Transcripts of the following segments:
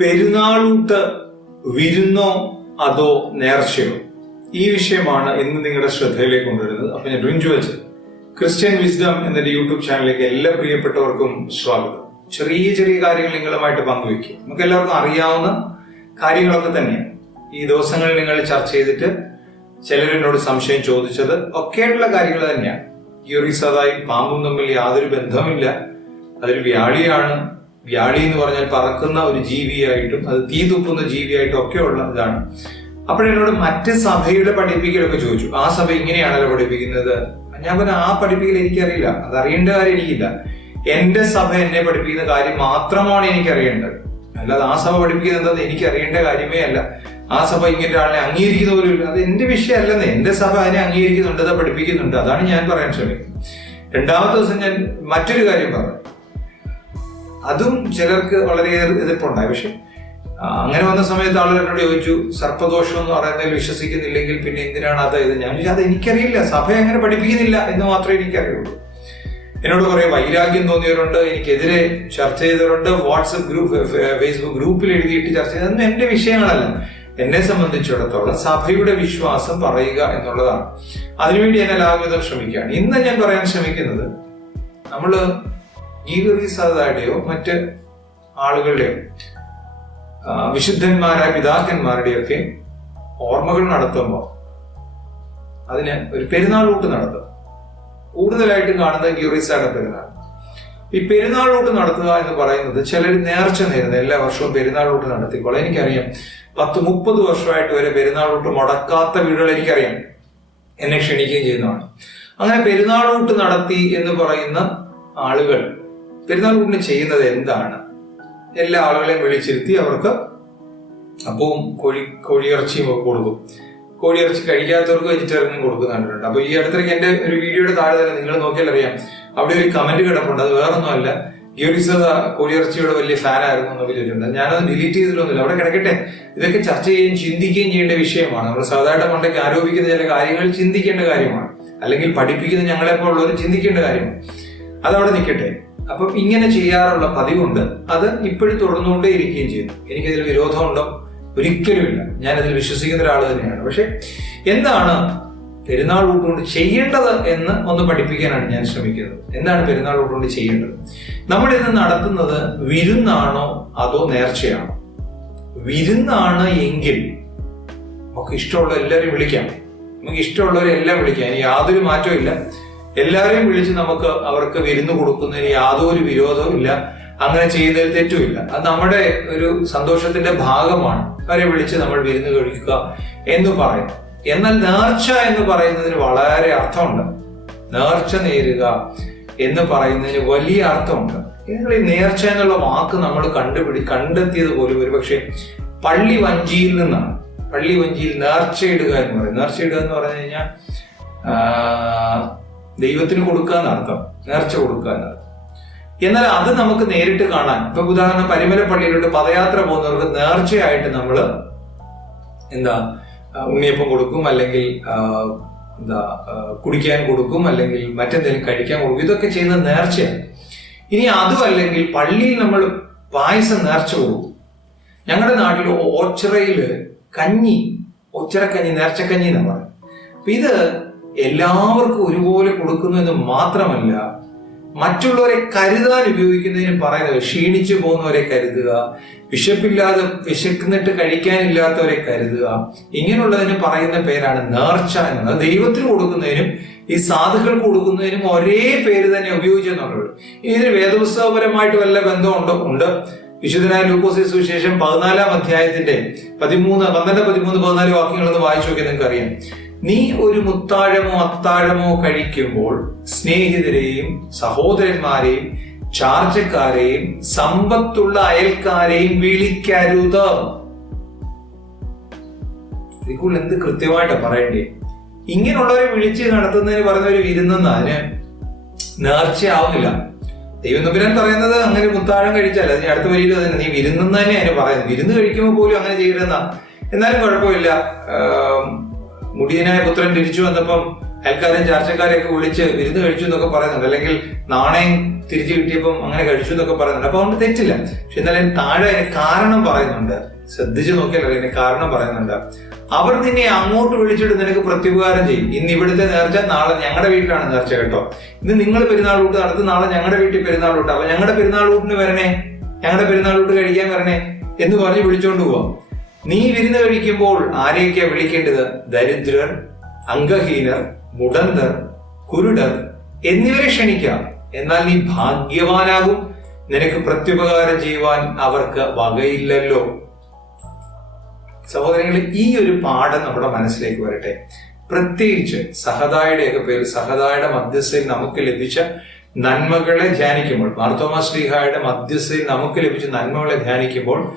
പെരുന്നാളൂട്ട് വിരുന്നോ അതോ നേർച്ചയോ? ഈ വിഷയമാണ് ഇന്ന് നിങ്ങളുടെ ശ്രദ്ധയിലേക്ക് കൊണ്ടുവരുന്നത്. അപ്പൊ ഞാൻ റിഞ്ചു വെച്ച് ക്രിസ്ത്യൻ വിസ്ഡം എന്നൊരു യൂട്യൂബ് ചാനലിലേക്ക് എല്ലാ പ്രിയപ്പെട്ടവർക്കും സ്വാഗതം. ചെറിയ ചെറിയ കാര്യങ്ങൾ നിങ്ങളുമായിട്ട് പങ്കുവയ്ക്കും. നമുക്ക് എല്ലാവർക്കും അറിയാവുന്ന കാര്യങ്ങളൊക്കെ തന്നെയാണ്. ഈ ദിവസങ്ങളിൽ നിങ്ങൾ ചർച്ച ചെയ്തിട്ട് ചിലരെന്നോട് സംശയം ചോദിച്ചത് ഒക്കെയായിട്ടുള്ള കാര്യങ്ങൾ തന്നെയാണ്. യൂറിസതായും പാമ്പും തമ്മിൽ യാതൊരു ബന്ധവുമില്ല. അതൊരു വ്യാളിയാണ്. വ്യാളി എന്ന് പറഞ്ഞാൽ പറക്കുന്ന ഒരു ജീവിയായിട്ടും അത് തീ തുപ്പുന്ന ജീവിയായിട്ടും ഒക്കെ ഉള്ള ഇതാണ്. അപ്പോഴെന്നോട് മറ്റ് സഭയുടെ പഠിപ്പിക്കലൊക്കെ ചോദിച്ചു. ആ സഭ ഇങ്ങനെയാണല്ലോ പഠിപ്പിക്കുന്നത്? ഞാൻ പറഞ്ഞ ആ പഠിപ്പിക്കൽ എനിക്കറിയില്ല. അത് അറിയേണ്ട കാര്യം എനിക്കില്ല. എന്റെ സഭ എന്നെ പഠിപ്പിക്കുന്ന കാര്യം മാത്രമാണ് എനിക്കറിയേണ്ടത്. അല്ലാതെ ആ സഭ പഠിപ്പിക്കുന്നത് എന്താ എനിക്ക് അറിയേണ്ട കാര്യമേ അല്ല. ആ സഭ ഇങ്ങനെ ഒരാളിനെ അംഗീകരിക്കുന്ന പോലും ഇല്ല. അത് എന്റെ വിഷയമല്ലെന്ന്. എന്റെ സഭ അതിനെ അംഗീകരിക്കുന്നുണ്ട് അത് പഠിപ്പിക്കുന്നുണ്ട്. അതാണ് ഞാൻ പറയാൻ ശ്രമിക്കുന്നത്. രണ്ടാമത്തെ ദിവസം ഞാൻ മറ്റൊരു കാര്യം പറഞ്ഞു. അതും ചിലർക്ക് വളരെയേറെ എതിർപ്പുണ്ടായി. പക്ഷെ അങ്ങനെ വന്ന സമയത്ത് ആളുകൾ എന്നോട് ചോദിച്ചു സർപ്പദോഷം എന്ന് പറയുന്നതിൽ വിശ്വസിക്കുന്നില്ലെങ്കിൽ പിന്നെ എന്തിനാണ് അത്? ഇത് ഞാൻ അത് എനിക്കറിയില്ല സഭ എങ്ങനെ പഠിപ്പിക്കുന്നില്ല എന്ന് മാത്രമേ എനിക്കറിയുള്ളൂ. എന്നോട് കുറെ വൈരാഗ്യം തോന്നിയവരുണ്ട് എനിക്കെതിരെ ചർച്ച ചെയ്തവരുണ്ട് വാട്സപ്പ് ഗ്രൂപ്പ് ഫേസ്ബുക്ക് ഗ്രൂപ്പിൽ എഴുതിയിട്ട് ചർച്ച ചെയ്തതൊന്നും എന്റെ വിഷയങ്ങളല്ല. എന്നെ സംബന്ധിച്ചിടത്തോളം സഭയുടെ വിശ്വാസം പറയുക എന്നുള്ളതാണ്. അതിനുവേണ്ടി എന്നെ എല്ലാവിധം ശ്രമിക്കുകയാണ്. ഇന്ന് ഞാൻ പറയാൻ ശ്രമിക്കുന്നത് നമ്മൾ ഗീഗറീസാദയുടെയോ മറ്റ് ആളുകളുടെയോ വിശുദ്ധന്മാരായ പിതാക്കന്മാരുടെയൊക്കെ ഓർമ്മകൾ നടത്തുമ്പോൾ അതിന് ഒരു പെരുന്നാൾ ഊട്ട് നടത്തും. കൂടുതലായിട്ട് കാണുന്നത് ഗ്യൂറിസയുടെ പെരുന്നാൾ ഈ പെരുന്നാൾ ഊട്ട് നടത്തുക എന്ന് പറയുന്നത് ചിലർ നേർച്ച നേരുന്നത് എല്ലാ വർഷവും പെരുന്നാൾ ഊട്ട് നടത്തിക്കോളാം. എനിക്കറിയാം പത്ത് മുപ്പത് വർഷമായിട്ട് വരെ പെരുന്നാൾ ഊട്ട് മുടക്കാത്ത വീടുകൾ എനിക്കറിയാം. എന്നെ ക്ഷണിക്കുകയും ചെയ്യുന്നതാണ്. അങ്ങനെ പെരുന്നാൾ ഊട്ട് നടത്തി എന്ന് പറയുന്ന ആളുകൾ പെരുന്നാൾ ഊട്ടിന് ചെയ്യുന്നത് എന്താണ്? എല്ലാ ആളുകളെയും വിളിച്ചിരുത്തി അവർക്ക് അപ്പവും കോഴി കോഴിയിറച്ചിയും ഒക്കെ കൊടുക്കും. കോഴിയിറച്ചി കഴിക്കാത്തവർക്ക് വെജിറ്റേറിയനും കൊടുക്കുന്നുണ്ട്. അപ്പൊ ഈ അടുത്തേക്ക് എന്റെ ഒരു വീഡിയോയുടെ താഴെ തന്നെ നിങ്ങൾ നോക്കിയാൽ അറിയാം. അവിടെ ഒരു കമന്റ് കിടപ്പുണ്ട്. അത് വേറൊന്നുമല്ല. ഗ്യൂറിസത കോഴിയിറച്ചിയുടെ വലിയ ഫാനായിരുന്നു എന്നൊക്കെ ചോദിച്ചിട്ടുണ്ട്. ഞാനത് ഡിലീറ്റ് ചെയ്തിട്ടൊന്നുമില്ല. അവിടെ കിടക്കട്ടെ. ഇതൊക്കെ ചർച്ച ചെയ്യുകയും ചിന്തിക്കുകയും ചെയ്യേണ്ട വിഷയമാണ്. നമ്മൾ സാധാരണ കൊണ്ടൊക്കെ ആരോപിക്കുന്ന ചില കാര്യങ്ങൾ ചിന്തിക്കേണ്ട കാര്യമാണ്. അല്ലെങ്കിൽ പഠിപ്പിക്കുന്ന ഞങ്ങളെപ്പോലുള്ളവർ ചിന്തിക്കേണ്ട കാര്യമാണ്. അതവിടെ നിൽക്കട്ടെ. അപ്പം ഇങ്ങനെ ചെയ്യാറുള്ള പതിവുണ്ട്. അത് ഇപ്പോഴും തുടർന്നുകൊണ്ടേ ഇരിക്കുകയും ചെയ്യുന്നു. എനിക്കതിൽ വിരോധമുണ്ടോ? ഒരിക്കലുമില്ല. ഞാനതിൽ വിശ്വസിക്കുന്ന ഒരാൾ തന്നെയാണ്. പക്ഷെ എന്താണ് പെരുന്നാൾ ഊട്ടുകൊണ്ട് ചെയ്യേണ്ടത് എന്ന് ഒന്ന് പഠിപ്പിക്കാനാണ് ഞാൻ ശ്രമിക്കുന്നത്. എന്താണ് പെരുന്നാൾ ഊട്ടുകൊണ്ട് ചെയ്യേണ്ടത്? ഇന്ന് നടത്തുന്നത് വിരുന്നാണോ അതോ നേർച്ചയാണോ? വിരുന്നാണ് എങ്കിൽ നമുക്ക് ഇഷ്ടമുള്ള എല്ലാവരെയും വിളിക്കാം. നമുക്ക് ഇഷ്ടമുള്ളവരെല്ലാം വിളിക്കാം. യാതൊരു മാറ്റവും ഇല്ല. എല്ലാവരെയും വിളിച്ച് നമുക്ക് അവർക്ക് വിരുന്ന് കൊടുക്കുന്നതിന് യാതൊരു വിരോധവും ഇല്ല. അങ്ങനെ ചെയ്യുന്നതിൽ തെറ്റുമില്ല അത് നമ്മുടെ ഒരു സന്തോഷത്തിന്റെ ഭാഗമാണ്. അവരെ വിളിച്ച് നമ്മൾ വിരുന്ന് കഴിക്കുക എന്ന് പറയും. എന്നാൽ നേർച്ച എന്ന് പറയുന്നതിന് വളരെ അർത്ഥമുണ്ട്. നേർച്ച നേരുക എന്ന് പറയുന്നതിന് വലിയ അർത്ഥമുണ്ട്. ഈ നേർച്ച എന്നുള്ള വാക്ക് നമ്മൾ കണ്ടുപിടി കണ്ടെത്തിയത് പോലും ഒരുപക്ഷെ പള്ളി വഞ്ചിയിൽ നിന്നാണ്. പള്ളി വഞ്ചിയിൽ നേർച്ചയിടുക എന്ന് പറയും. നേർച്ചയിടുക എന്ന് പറഞ്ഞു കഴിഞ്ഞാൽ ദൈവത്തിന് കൊടുക്കുക എന്നർത്ഥം നേർച്ച കൊടുക്കുക എന്നർത്ഥം എന്നാൽ അത് നമുക്ക് നേരിട്ട് കാണാൻ ഇപ്പൊ ഉദാഹരണം പരിമല പള്ളിയിലോട്ട് പദയാത്ര പോകുന്നവർക്ക് നേർച്ചയായിട്ട് നമ്മൾ എന്താ ഉണ്ണിയപ്പം കൊടുക്കും അല്ലെങ്കിൽ എന്താ കുടിക്കാൻ കൊടുക്കും അല്ലെങ്കിൽ മറ്റെന്തെങ്കിലും കഴിക്കാൻ കൊടുക്കും. ഇതൊക്കെ ചെയ്യുന്ന നേർച്ചയാണ്. ഇനി അതും അല്ലെങ്കിൽ പള്ളിയിൽ നമ്മൾ പായസം നേർച്ച കൊടുക്കും. ഞങ്ങളുടെ നാട്ടിൽ ഓച്ചിറയിൽ കഞ്ഞി ഒച്ചിറക്കഞ്ഞി നേർച്ചക്കഞ്ഞി എന്ന് പറയും ഇത് എല്ലാവർക്കും ഒരുപോലെ കൊടുക്കുന്നു എന്ന് മാത്രമല്ല മറ്റുള്ളവരെ കരുതാൻ ഉപയോഗിക്കുന്നതിന് പറയുന്നത് ക്ഷീണിച്ചു പോകുന്നവരെ കരുതുക വിശപ്പില്ലാതെ വിശക്കുന്നിട്ട് കഴിക്കാനില്ലാത്തവരെ കരുതുക. ഇങ്ങനെയുള്ളതിന് പറയുന്ന പേരാണ് നേർച്ച എന്നത് ദൈവത്തിന് കൊടുക്കുന്നതിനും ഈ സാധുക്കൾക്ക് കൊടുക്കുന്നതിനും ഒരേ പേര് തന്നെ ഉപയോഗിച്ചെന്നുള്ളൂ ഇതിന് വേദപുസ്തകപരമായിട്ട് വല്ല ബന്ധമുണ്ടോ? ഉണ്ട്. വിശുദ്ധനായ ലൂക്കോസി സുവിശേഷം പതിനാലാം അധ്യായത്തിന്റെ പതിമൂന്ന് പന്ത്രണ്ട് പതിമൂന്ന് പതിനാല് വാക്യങ്ങളൊന്ന് വായിച്ചു നോക്കിയാൽ നിങ്ങൾക്ക് അറിയാം നീ ഒരു മുത്താഴമോ അത്താഴമോ കഴിക്കുമ്പോൾ സ്നേഹിതരെയും സഹോദരന്മാരെയും ചാർജക്കാരെയും സമ്പത്തുള്ള അയൽക്കാരെയും വിളിക്കരുത്. ഇതിക്കുള്ള എന്ത് കൃത്യമായിട്ട് പറയണ്ടേ? ഇങ്ങനെയുള്ളവരെ വിളിച്ച് നടത്തുന്നതിന് പറയുന്ന ഒരു വിരുന്നെന്ന് അതിന് നേർച്ചയാവുന്നില്ല. ദൈവം തമ്പുരാൻ പറയുന്നത് അങ്ങനെ മുത്താഴം കഴിച്ചാൽ അതിന് അടുത്ത വരിയിൽ തന്നെ നീ വിരുന്നെന്ന് തന്നെ അതിന് പറയുന്നത്. വിരുന്ന് കഴിക്കുമ്പോൾ പോലും അങ്ങനെ ചെയ്യരുതെന്നാ. എന്നാലും കുഴപ്പമില്ല. മുടിയനായ പുത്രൻ തിരിച്ചു വന്നപ്പം അയൽക്കാരും ചാർച്ചക്കാരെയൊക്കെ വിളിച്ച് വിരുന്ന് കഴിച്ചു എന്നൊക്കെ പറയുന്നുണ്ട്. അല്ലെങ്കിൽ നാണയം തിരിച്ചു കിട്ടിയപ്പം അങ്ങനെ കഴിച്ചു എന്നൊക്കെ പറയുന്നുണ്ട്. അപ്പൊ അതുകൊണ്ട് തെറ്റില്ല. പക്ഷെ എന്നാലും താഴെ അതിന് കാരണം പറയുന്നുണ്ട്. ശ്രദ്ധിച്ചു നോക്കിയാൽ അതിന് കാരണം പറയുന്നുണ്ട്. അവർ നിന്നെ അങ്ങോട്ട് വിളിച്ചിട്ട് നിനക്ക് പ്രത്യുപകാരം ചെയ്യും. ഇന്ന് ഇവിടുത്തെ നേർച്ച നാളെ ഞങ്ങളുടെ വീട്ടിലാണ് നേർച്ച കേട്ടോ. ഇന്ന് നിങ്ങൾ പെരുന്നാൾ കൂട്ട് അടുത്ത് നാളെ ഞങ്ങളുടെ വീട്ടിൽ പെരുന്നാൾ കൂട്ടാം അപ്പൊ ഞങ്ങളുടെ പെരുന്നാൾ കൂട്ടിന് വരണേ? ഞങ്ങളുടെ പെരുന്നാൾ കൂട്ട് കഴിക്കാൻ വരണേ? എന്ന് പറഞ്ഞ് വിളിച്ചോണ്ട് പോവാം. നീ വിരുന്ന് കഴിക്കുമ്പോൾ ആരെയൊക്കെയാ വിളിക്കേണ്ടത്? ദരിദ്രർ അംഗഹീനർ മുടന്തർ കുരുടർ എന്നിവരെ ക്ഷണിക്കാം. എന്നാൽ നീ ഭാഗ്യവാനാകും. നിനക്ക് പ്രത്യുപകാരം ചെയ്യുവാൻ അവർക്ക് വകയില്ലല്ലോ. സഹോദരങ്ങളെ ഈ ഒരു പാഠം നമ്മുടെ മനസ്സിലേക്ക് വരട്ടെ. പ്രത്യേകിച്ച് സഹതായുടെയൊക്കെ പേര് സഹതായുടെ മധ്യസ്ഥയിൽ നമുക്ക് ലഭിച്ച നന്മകളെ ധ്യാനിക്കുമ്പോൾ മാർത്തോമ ശ്രീഹായുടെ മധ്യസ്ഥയിൽ നമുക്ക് ലഭിച്ച നന്മകളെ ധ്യാനിക്കുമ്പോൾ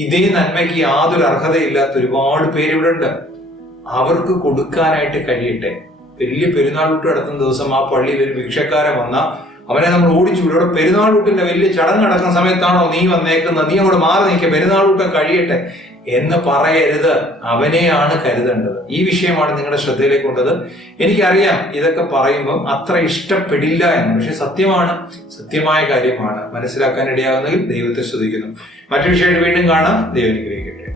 ഇതേ നന്മയ്ക്ക് യാതൊരു അർഹതയില്ലാത്ത ഒരുപാട് പേര് ഇവിടെ ഉണ്ട് അവർക്ക് കൊടുക്കാനായിട്ട് കഴിയട്ടെ. വലിയ പെരുന്നാൾ വിട്ട് നടത്തുന്ന ദിവസം ആ പള്ളിയിൽ ഒരു ഭിക്ഷക്കാരൻ വന്ന അവനെ നമ്മൾ ഓടിച്ചു വിടും. ഇവിടെ പെരുന്നാൾ വിട്ടിന്റെ വലിയ ചടങ്ങ് നടക്കുന്ന സമയത്താണോ നീ വന്നേക്കുന്നത്? നീ അവിടെ മാറി നിൽക്കുക പെരുന്നാൾ വിട്ട് കഴിയട്ടെ. എന്ന് പറയരുത്. അവനെയാണ് കരുതേണ്ടത്. ഈ വിഷയമാണ് നിങ്ങളുടെ ശ്രദ്ധയിലേക്ക് കൊണ്ടത്. എനിക്കറിയാം ഇതൊക്കെ പറയുമ്പം അത്ര ഇഷ്ടപ്പെടില്ല എന്ന്. പക്ഷെ സത്യമാണ്. സത്യമായ കാര്യമാണ് മനസ്സിലാക്കാൻ ഇടയാകുന്നെങ്കിൽ ദൈവത്തെ ശ്രദ്ധിക്കുന്നു മറ്റു വിഷയമായിട്ട് വീണ്ടും കാണാം. ദൈവം അനുഗ്രഹിക്കട്ടെ.